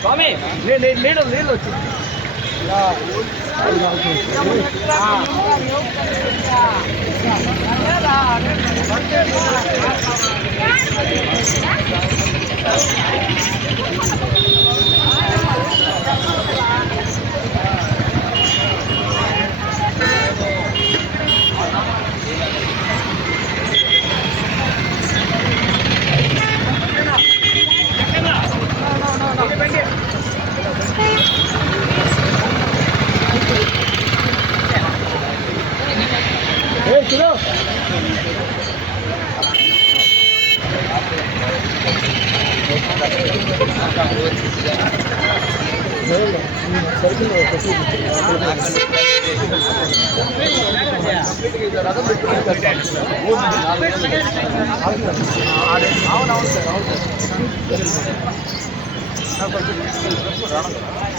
స్వామి నీళ్ళు వచ్చి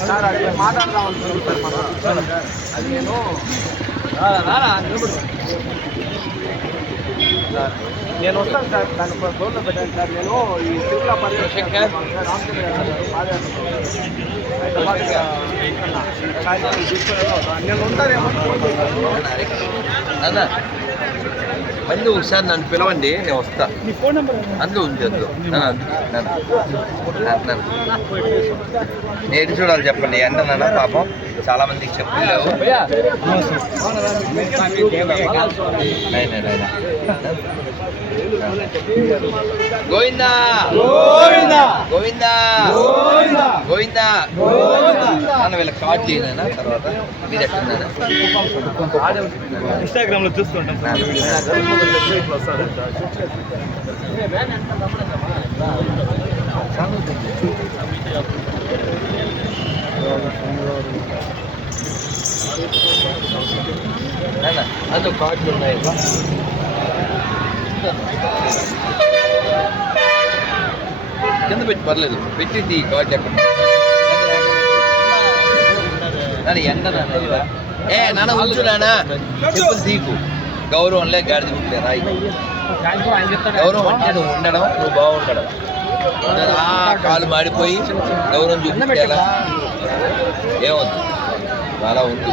సార్ అది మాట్లాడదాం అనుకుంటున్నాను అది నేను నేను వస్తాను సార్ దాన్ని రోడ్లో పెట్టాను సార్ నేను ఈ తిరుమల పరిరక్షణ నేను ఉంటానేమో మళ్ళీ ఒకసారి నన్ను పిలవండి, నేను వస్తా. అందులో ఉంది నేను చూడాలి చెప్పండి. ఎండ నాన్న పాపం చాలా మందికి చెప్పలేవు. గోవిందా గోవిందా గోవిందా అన్న వీళ్ళ కార్డు లేనా తర్వాత మీరు ఎక్కడన్నా ఇన్స్టాగ్రామ్ లో చూస్తుంటాం సార్. అందులో కార్డులు ఉన్నాయి. కింద పెట్టి పర్లేదు, పెట్టింది కార్డు ఎక్కడ ఎండ నాన్న. నాన్న ఉంచు నాన్న, చెప్పులు తీకు. గౌరవంలే గాడిద గుట్లే రాయి. గౌరవం అంటే నువ్వు ఉండడం, నువ్వు బాగుండడం. కాలు మాడిపోయి గౌరవం చూపించేలా ఏమవుతుంది? చాలా ఉంది.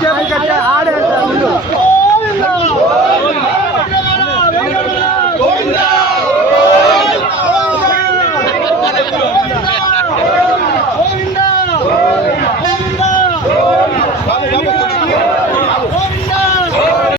కేబుల్ కట్టే ఆడే సార్ ముందు